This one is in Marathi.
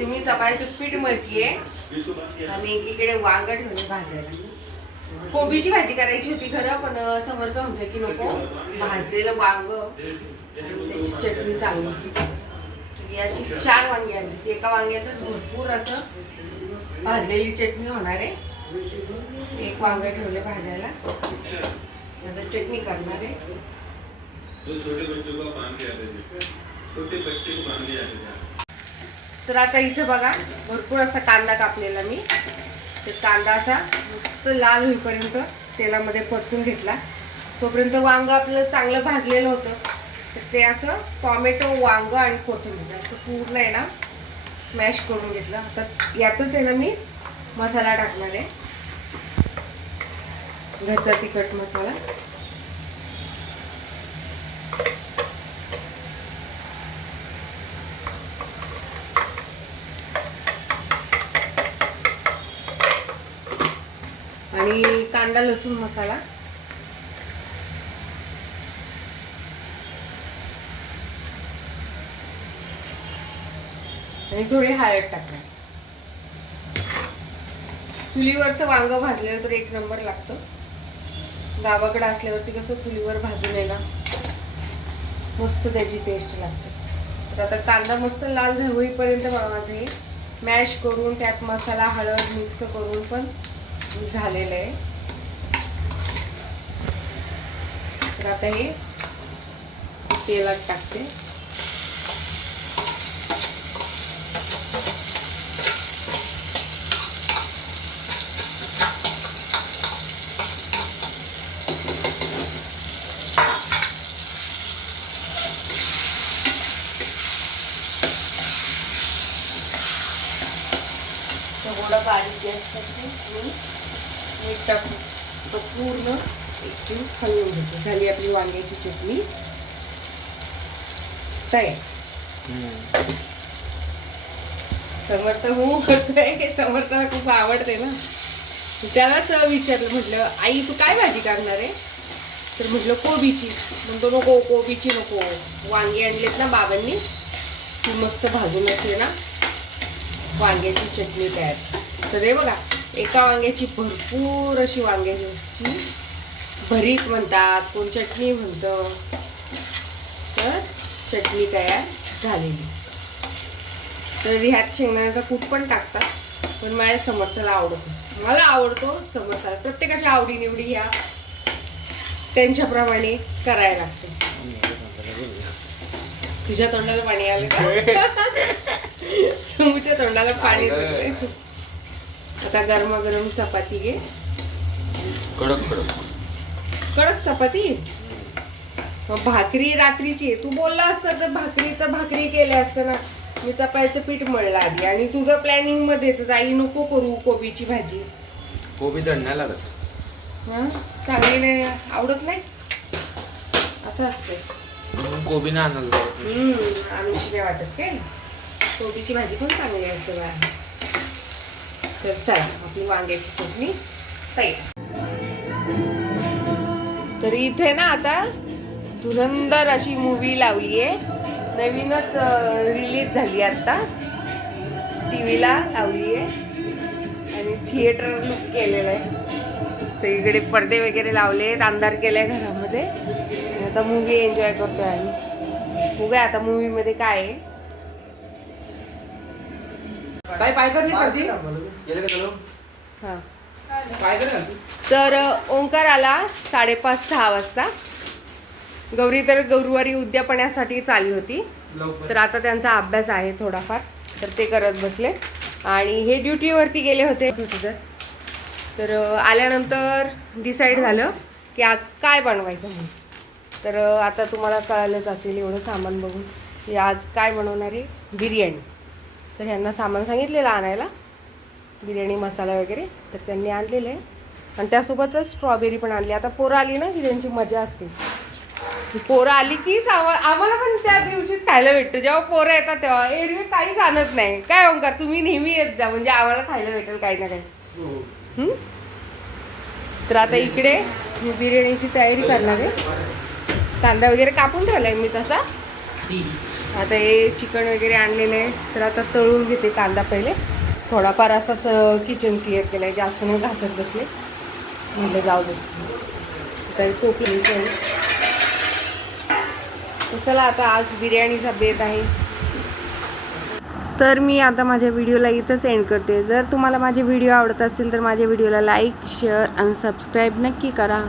इथे मी चपातीचं पीठ मळतीये आणि एकीकडे वांग ठेवले भाजायला. कोबीची भाजी करायची होती खरं, पण समर्थ म्हणतोय की नको, भाजलेलं वांग आणि त्याची चटणी चांगली. अशी 4 वांगी आणली. एका वांग्याच भरपूर असं भाजलेली चटणी होणार आहे. एक वांग ठेवले भाजायला, आता चटणी करणार आहे. तर आता इथं बघा भरपूर असा कांदा कापलेला मी. तर कांदा असा मस्त लाल होईपर्यंत तेलामध्ये परतून घेतला. तोपर्यंत वांग आपलं चांगलं भाजलेलं होतं. तर ते असं टोमॅटो, वांग आणि कोथिंबीर असं पूर्ण आहे ना मॅश करून घेतलं. आता यातच आहे ना मी मसाला टाकणार आहे, घरचा तिखट मसाला. आणि कांदा लसूण मसाला. आणि थोडी हळद टाकणार. चुलीवरचं वांग भाजलेलं तर एक नंबर लागतं. गावाकडे असल्यावरती कसं चुलीवर भाजून आहे ना मस्त त्याची टेस्ट लागते. तर आता कांदा मस्त लाल होईपर्यंत माझं हे मॅश करून त्यात मसाला हळद मिक्स करून पण झालेलं आहे. तर आता हे तेलात टाकते. थोडा बारीक गॅस करते आणि मीठ टाकून तो पूर्ण एकजीव हलवून घेते. झाली आपली वांग्याची चटणी तयार. समर्थ हो करतोय, समर्थला खूप आवडते ना. त्यालाच विचारलं, म्हटलं आई तू काय भाजी करणार आहे? तर म्हटलं कोबीची. म्हणतो नको कोबीची नको, वांगी आणलेत ना बाबांनी, ती मस्त भाजून असते ना वांग्याची चटणी तयार. तर हे बघा एका वांग्याची भरपूर अशी वांग्याची भरीत म्हणतात, कोण चटणी म्हणतं. तर चटणी तयार झालेली. तर ह्यात शेंगदाण्याचा कूट पण टाकतात, पण माझ्या समर्थाला आवडतो. मला आवडतो, समर्थाला. प्रत्येकाच्या आवडीनिवडी ह्या त्यांच्याप्रमाणे करायला लागते. तुझ्या तोंडाला पाणी आलं का? समूच्या तोंडाला पाणी सुटलंय. आता गरमागरम चपाती घे. कडक कडक कडक चपाती. मग भाकरी रात्रीची. तू बोलला असता तर भाकरी केल्या असतं ना. मी चपातीचं पीठ मळलं आधी. आणि तुझं प्लॅनिंग मध्ये आई नको करू कोबीची भाजी. कोबी तर नाही लागत. चांगली नाही, आवडत नाही असं असतंय. कोबी नाही आणलं अनुशी नाही वाटत काय. कोबीची भाजी पण चांगली असते बघा. तर चला आपली वांग्याची चटणी तयार. तर इथे ना आता धुरंधर अशी मूवी लावली आहे. नवीनच रिलीज झाली आता. टीव्हीला लावली आहे आणि थिएटर लुक केलेलं आहे. सगळीकडे पडदे वगैरे लावलेत, अंधार केलाय घरामध्ये. आता मूवी एन्जॉय करतोय आम्ही. बघूया आता मूवी मध्ये काय आहे. काय पाय करते हा. तर ओंकार आला 5:30-6 वाजता. गौरी तर गुरुवारी उद्यापण्यासाठी चालली होती. तर आता त्यांचा अभ्यास आहे थोडाफार, तर ते करत बसले. आणि हे ड्युटीवरती गेले होते. तर आल्यानंतर डिसाईड झालं की आज काय बनवायचं म्हणून. तर आता तुम्हाला कळालंच असेल एवढं सामान बघून की आज काय बनवणार आहे. बिर्याणी. तर ह्यांना सामान सांगितलेलं आणायला, बिर्याणी मसाला वगैरे. तर त्यांनी आणलेलं आहे. आणि त्यासोबतच स्ट्रॉबेरी पण आणली. आता पोरं आली ना की त्यांची मजा असते. पोरं आली की आम्हाला पण त्या दिवशीच खायला भेटतं. जेव्हा पोरं येतात तेव्हा. एरवी काहीच आणत नाही. काय ओंकार, तुम्ही नेहमी येत जा, म्हणजे आम्हाला खायला भेटेल काही ना काही. तर आता इकडे मी बिर्याणीची तयारी करणार आहे. कांदा वगैरे कापून ठेवलाय मी तसा. आता हे चिकन वगैरे आणलेलं आहे, तर आता तळून घेते कांदा पहिले. थोडाफार असाच किचन क्लिअर केलं आहे, जास्त नाही घासत बसले, म्हटलं जाऊ दे. तरी खूप लिहिचं आहे. चला आता आज बिर्याणीचा बेत आहे. तर मी आता माझ्या व्हिडिओला इथंच एंड करते. जर तुम्हाला माझे व्हिडिओ आवडत असतील तर माझ्या व्हिडिओला लाईक, शेअर आणि सबस्क्राईब नक्की करा.